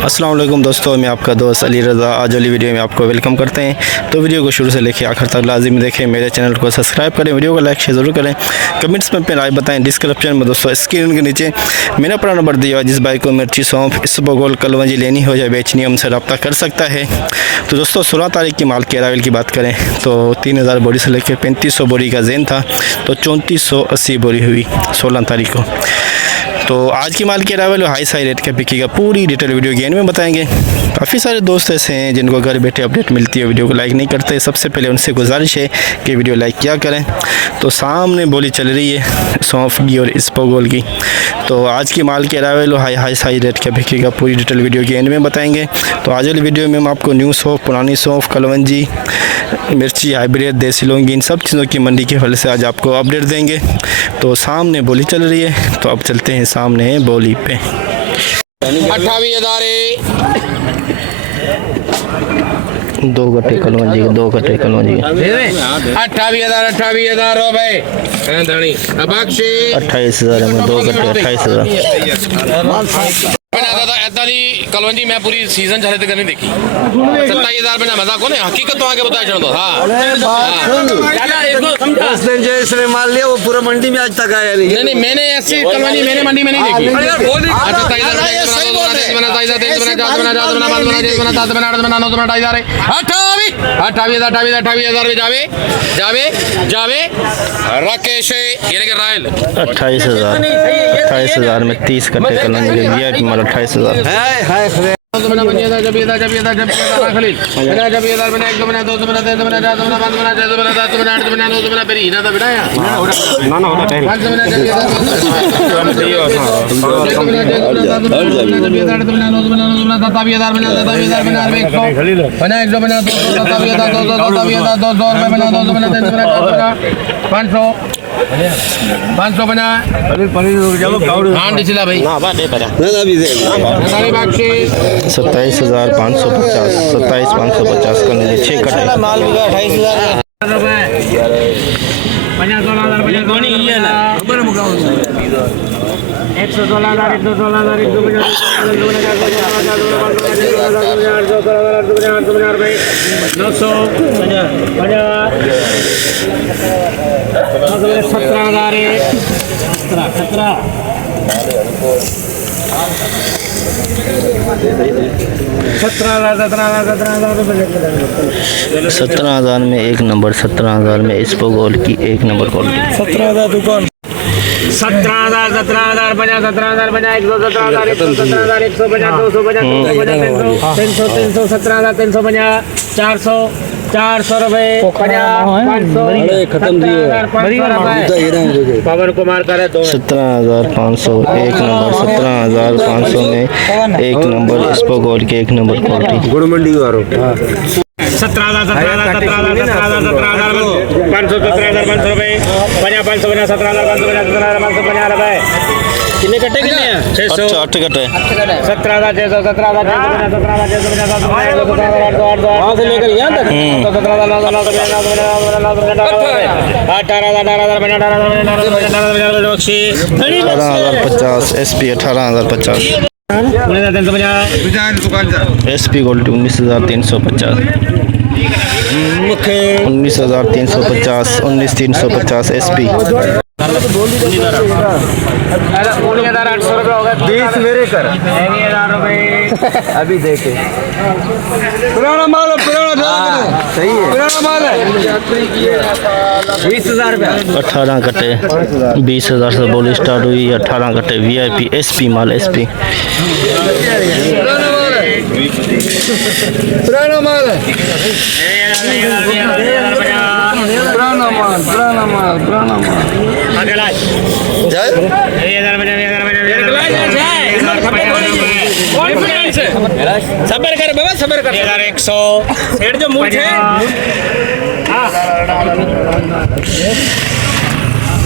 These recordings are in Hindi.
अस्सलाम वालेकुम दोस्तों, मैं आपका दोस्त अली रज़ा आज वाली वीडियो में आपको वेलकम करते हैं। तो वीडियो को शुरू से लेकर आखिर तक लाजिम देखें, मेरे चैनल को सब्सक्राइब करें, वीडियो को लाइक शेयर ज़रूर करें, कमेंट्स में अपनी राय बताएं। डिस्क्रिप्शन में दोस्तों स्क्रीन के नीचे मैंने अपना नंबर दिया है, जिस भाई को मिर्ची सौंफ इसबगोल कलवंजी लेनी हो या बेचनी हमसे रब्ता कर सकता है। तो दोस्तों 16 तारीख की माल के अरावल की बात करें तो 3000 बोरी से लेकर 3500 बोरी का ज़ेन था, तो 3480 बोरी हुई 16 तारीख को। तो आज की माल के अरावल हाई साई रेट का बिकेगा, पूरी डिटेल वीडियो गेन में बताएंगे। काफ़ी सारे दोस्त ऐसे हैं जिनको घर बैठे अपडेट मिलती है, वीडियो को लाइक नहीं करते। सबसे पहले उनसे गुजारिश है कि वीडियो लाइक किया करें। तो सामने बोली चल रही है सौंफ की और इसबगोल की। तो आज की माल के अरावल हाई साई रेट का बिकेगा, पूरी डिटेल वीडियो गेन में बताएंगे। तो आज वाली वीडियो में हम आपको न्यू सौंफ, पुरानी सौंफ, कलवंजी, मिर्ची, हाइब्रिड, देसी लौंगी, इन सब चीज़ों की मंडी के हवाले से आज आपको अपडेट देंगे। तो सामने बोली चल रही है, तो अब चलते हैं सामने बोली पे। 28,000 दो गट्टे कलवंजी के, 2 गट्टे कलवंजी के 28,000 रुपए। 28,000 में 2 गट्टे 28,000। ऐसा नहीं कलवंजी मैं पूरी सीजन चले तक नहीं देखी। 27,000 में मजाक हो ना, हकीकत तो आगे बताया चलो। इसने माल लिया वो पूरा मंडी में आज तक आया नहीं। नहीं मैंने ऐसी कलवंजी मैंने मंडी में नहीं देखी। 28,000 जावे राकेश रायल 28,000 में 30 कट्टे कलवंजी के VIP माल 28,000। $500 बना। हाँ डिचला भाई 27,550 27,550 कलवंजी 6 कट्टे। माल बिका 28,000 17,000 में एक नंबर, 17,000 में इसबगोल की 1 नंबर क्वालिटी। 17,000 दुकान 17,000 17,000 50 17,000 50 117,000 117,000 150 250 300 17,000 350 400 रुपए 50 खत्म पवन कुमार का 17,500 1 नंबर, 17,500 में 1 नंबर इसबगोल के 1 नंबर क्वालिटी। गुड़ मंडी को 17,000 रुपए 50 17,550 रुपए। कितने कट्टे कितने हैं? 600 8 कट्टे 17,000 से लेकर यहाँ तक 18,050 SP 18,050 SP क्वालिटी 19,350 19,350 19,350 SP। 800 रुपये होगा 20 मेरे कर अभी देखे पुराना माल है, पुराना सही है, पुराना माल है। 20,000 रुपया 18 कट्टे 20,000 से बोली स्टार्ट हुई। 18 कट्टे VIP SP माल SP। पुराना माल है, पुराना माल सबर कर बाबा सबर कर 1,100 सेठ जो मुंह है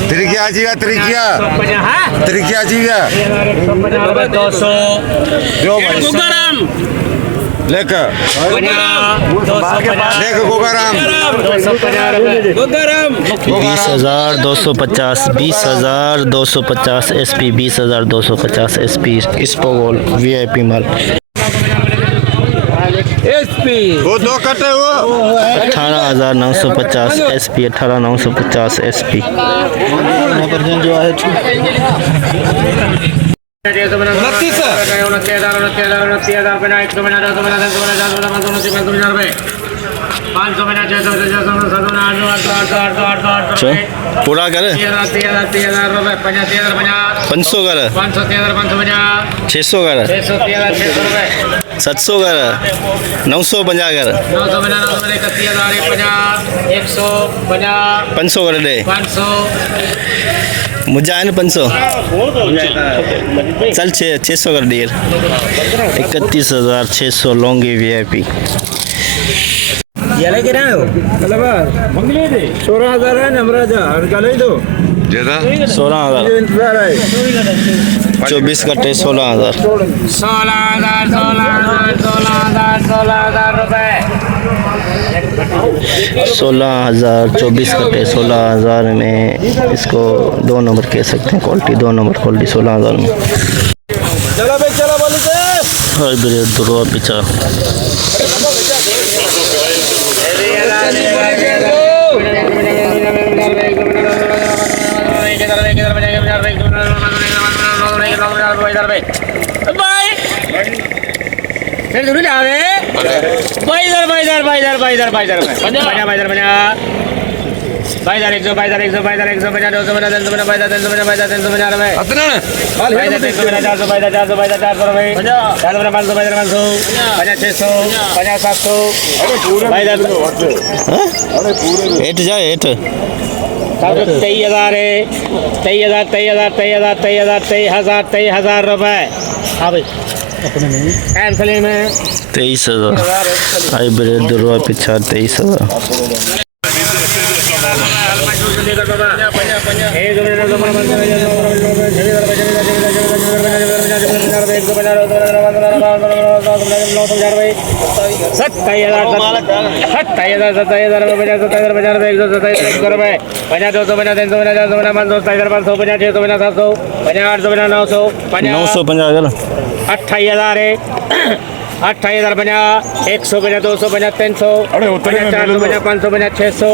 त्रिकिया जीवा त्रिकिया 200 गरम लेकर गोगाराम 20,250 20,250 SP 20,250 SP इसबगोल VIP माल। एसपी वो दो कटे वो 18,950 SP 18,950 SP जो है 500 पूरा कर 500 कर 600 कर 700 कर 950 कर 500 कर दे मुझे आए ना 500 चल 600 कर दिए 31,600 लॉन्गी VIP याला की नाही हो मंगले दे 16,000 आहे नमराजा और का दो जेदा 16,000 इंतजार है 24 कट्टे 16,000 16,000 रुपए 16,000 24 कट्टे 16,000 में इसको 2 नंबर कह सकते हैं क्वालिटी 2 नंबर क्वालिटी 16,000 में चला भाई चला बोली से हाइब्रिड दुर्वा पिचा फिर जरूर आवे बाइदर एट जाए एट 23,000 रुपए हाँ भाई कैंसली में 23,000 हाइब्रिड दुर्वा पिछा 23,000 28,000 है 28,050 150 250 300 450 550 600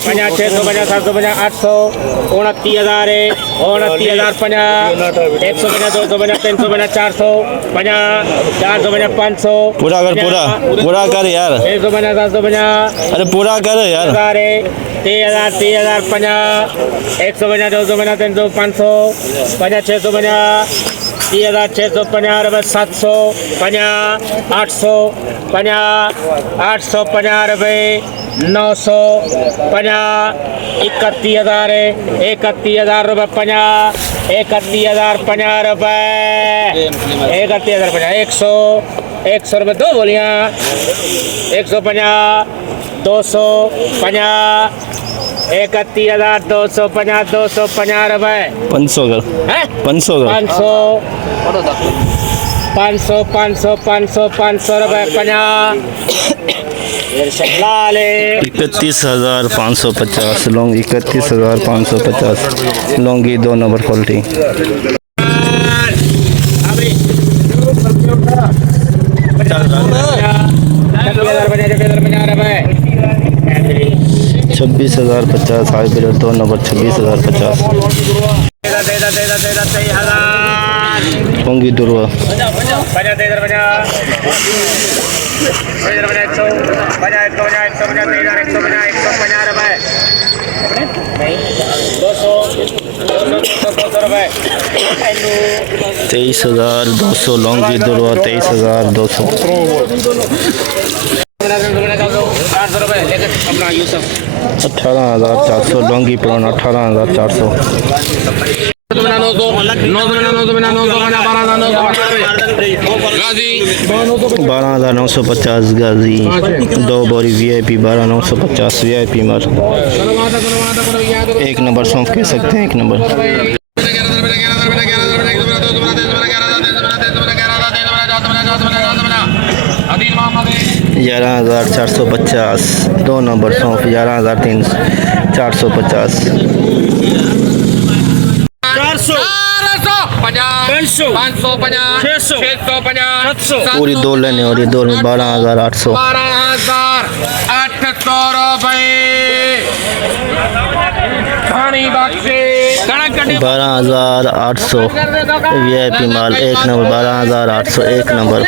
650 750 800 29,000 है 29,050 150 250 350 400 450 500 पूरा कर पूरा कर यार 650 750 अरे पूरा कर यार 30,050 150 250 300 500 650 30,650 रुपये 750 850 रुपये 950 31,000 31,000 रुपये 31,050 रुपये 31,050 100 रुपये दो बोलियाँ 150 250 31,250 250 रुपये 500 कर 500 कर 500 रुपये 50 लाल 31,550 long 31,550 Longi 2 number quality 26,050 hybrid 2 number 26,050 Longi दुर्वा 23,200 लॉन्गी दुर्वा 23,200 18,400 लॉन्गी पुराना 18,400 12,950 गाजी 2 बोरी VIP 12,950 VIP मर 1 नंबर सौंफ कह सकते हैं 1 नंबर 11,450 2 नंबर सौंफ 11,450 400 550 650 पूरी दो लेने और ये दो में 12,800 12,800 रुपए खानी बख्शे 12,800 VIP माल एक नंबर 12,800 एक नंबर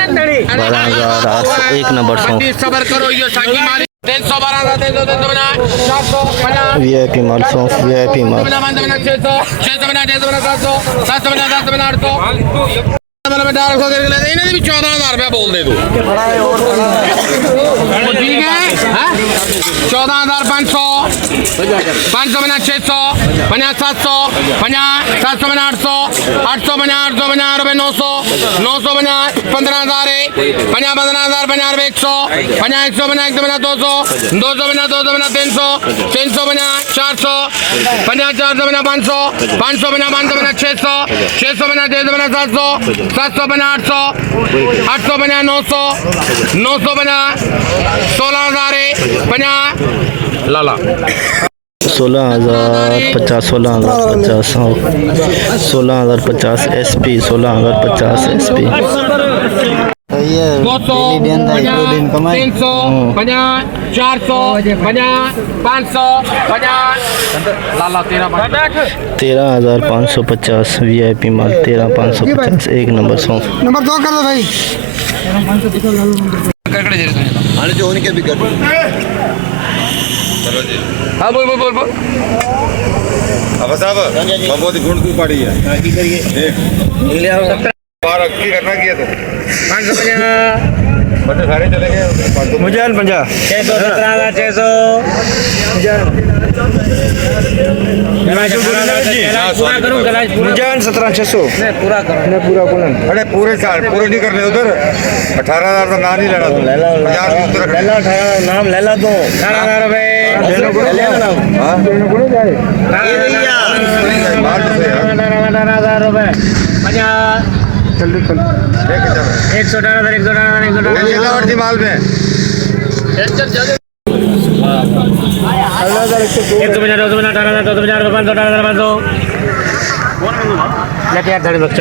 12,800 एक नंबर सौ सबर करो ये साकी माली 312 350 VIP माल सौ VIP माल 14,000 रुपया बोल दे तू ठीक है 14,500 500 बना 600 50 700 50 700 बना 800 800 बना 800 बना रुपए 900 900 बना 15,000 है 50 15,000 50 रुपए 100 50 100 बना 100 बना 200 200 बना 200 बना 300 300 बना 400 50 400 बना 500 500 बना 500 बना 600 600 बना 600 बना 700 700 बना 800 800 बना 900 900 बना 16,000 है 50 लाला 16,050 16,050 SP 16,050 SP 200 300 50 400 50 500 50 लाला 13,550 VIP माल 13,550 एक नंबर सौ नंबर 2 कर दो भाई हाँ बोल बोल बोल बोल अब साहब बहुत गुण की पड़ी है बार की करना किया तो 550 बच्चे सारे चले गए मुझे 50 600 मुझे 17,600 पूरा करो पूरा बोलन अरे पूरे साल पूरे नहीं करने उधर 18,000 का नाम नहीं लेना तुम 50 नाम ले ला दो 18,000 रुपए माल तो है 18,000 रुपए 50 118 118 माल में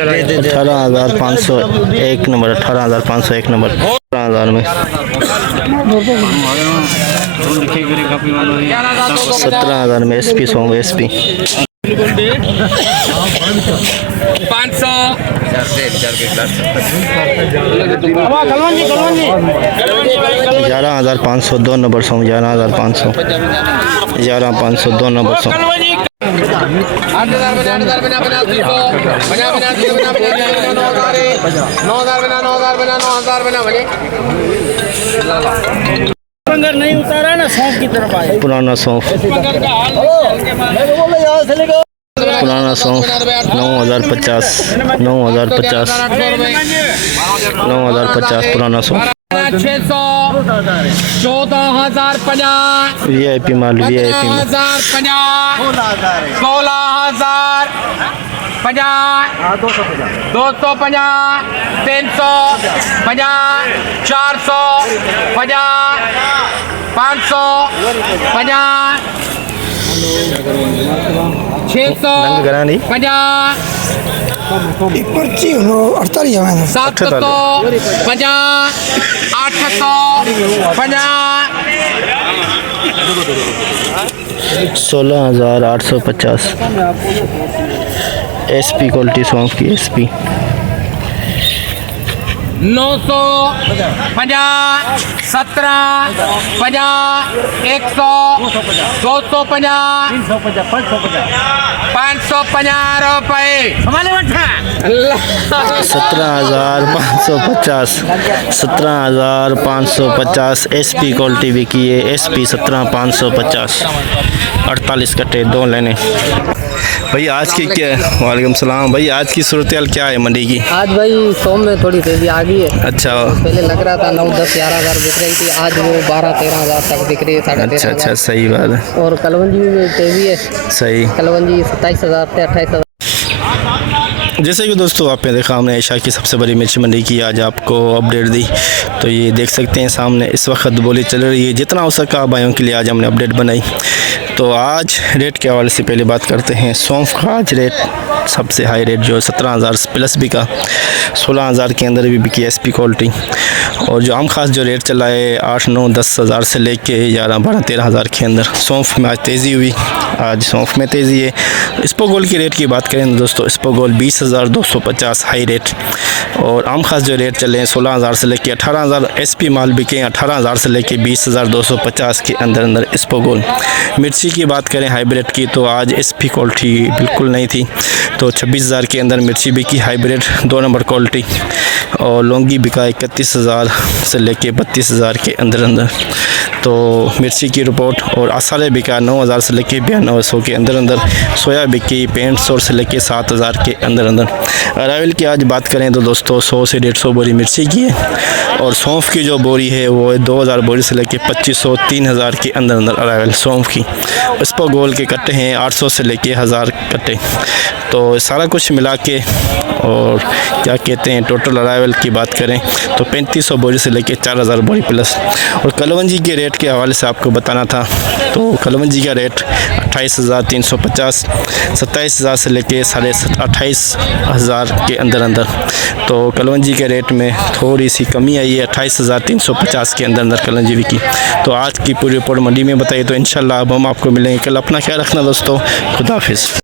18,500 एक नंबर 18,500 एक नंबर 18,000 में 17,000 में SP सॉन्ग SP 500 11,500 दो नंबर सॉन्ग 11,500 11,500 दो नंबर सॉन्ग 8,000 बना 8,000 बना 9,000 बना बने अगर नहीं उतारा ना सौंफ की तरफ आए पुराना सॉन्ग पुराना सॉन्ग 9,050 9,050 9,050 पुराना सॉन्ग 600 14,050 VIP माल VIP माल 16,000 50 250 300 50 400 50 500 50 600 नहीं 50 पर्ची 48 700 50 800 50 16,850 SP क्वालिटी सॉन्ग की SP 900 50 17 50 100 250 550 रुपए 17,550 17,550 SP क्वालिटी भी की है SP 17,550 48 कट्टे दो लेने भाई आज की क्या वालेकुम सलाम भाई आज की सूरत हाल क्या है मंडी की आज भाई सोम में थोड़ी तेजी आ गई है। अच्छा पहले लग रहा था 9 10 11 हज़ार बिक रही थी, आज वो 12 13 हज़ार तक बिक रही है। 13.5 अच्छा सही बात है और कलवंजी में तेजी है। सही कलवंजी 27 हज़ार से 28 हज़ार जैसे कि दोस्तों आपने देखा, हमने एशिया की सबसे बड़ी मिर्ची मंडी की आज आपको अपडेट दी। तो ये देख सकते हैं सामने इस वक्त बोली चल रही है, जितना हो सका भाइयों के लिए आज हमने अपडेट बनाई। तो आज रेट के हवाले से पहले बात करते हैं। सौंफ का आज रेट सबसे हाई रेट जो 17,000 प्लस बिका, 16,000 के अंदर भी बिकी SP क्वालिटी। और जो आम खास जो रेट चला है 8, 9, 10 हज़ार से लेके 11, 12, 13 हज़ार के अंदर। सौंफ में आज तेज़ी हुई, आज सौंफ में तेज़ी है। इस्पोगोल की रेट की बात करें तो दोस्तों इस्पोगोल 20,250 हाई रेट। और आम खास जो रेट चले हैं 16,000 से लेके 18,000। SP माल बिके 18,000 से लेके 20,250 के अंदर अंदर इस्पोगोल। मिर्ची की बात करें हाइब्रिड की तो आज SP क्वालिटी बिल्कुल नहीं थी, तो 26,000 के अंदर मिर्ची बिकी हाइब्रिड 2 नंबर क्वालिटी। और लौंगी बिका 31,000 से लेके 32,000 के अंदर अंदर, तो मिर्ची की रिपोर्ट। और असाले बिका 9,000 से लेके 9200 के अंदर अंदर। सोया बिकी 6500 से लेके 7,000 के अंदर अंदर। अरावल की आज बात करें तो दोस्तों 100 से 150 बोरी मिर्ची की है। और सौंफ की जो बोरी है वो 2,000 बोरी से लेके 2500, 3,000 के अंदर अंदर अरावल सौंफ की। इस पर गोल के कट्टे हैं 800 से लेके 1,000 कट्टे। तो सारा कुछ मिला के और क्या कहते हैं टोटल अरावल की बात करें तो 3500 बोरी से लेके 4,000 बोरी प्लस। और कलवंजी के रेट के हवाले से आपको बताना था, तो कलवंजी का रेट 28,350, 27,000 से लेके 28,500 के अंदर अंदर। तो कलवंजी के रेट में थोड़ी सी कमी आई है, 28,350 के अंदर अंदर कलवंजी की। तो आज की पूरी रिपोर्ट मंडी में बताइए। तो इंशाल्लाह अब हम आपको मिलेंगे कल। अपना ख्याल रखना दोस्तों, खुदा हाफिज़।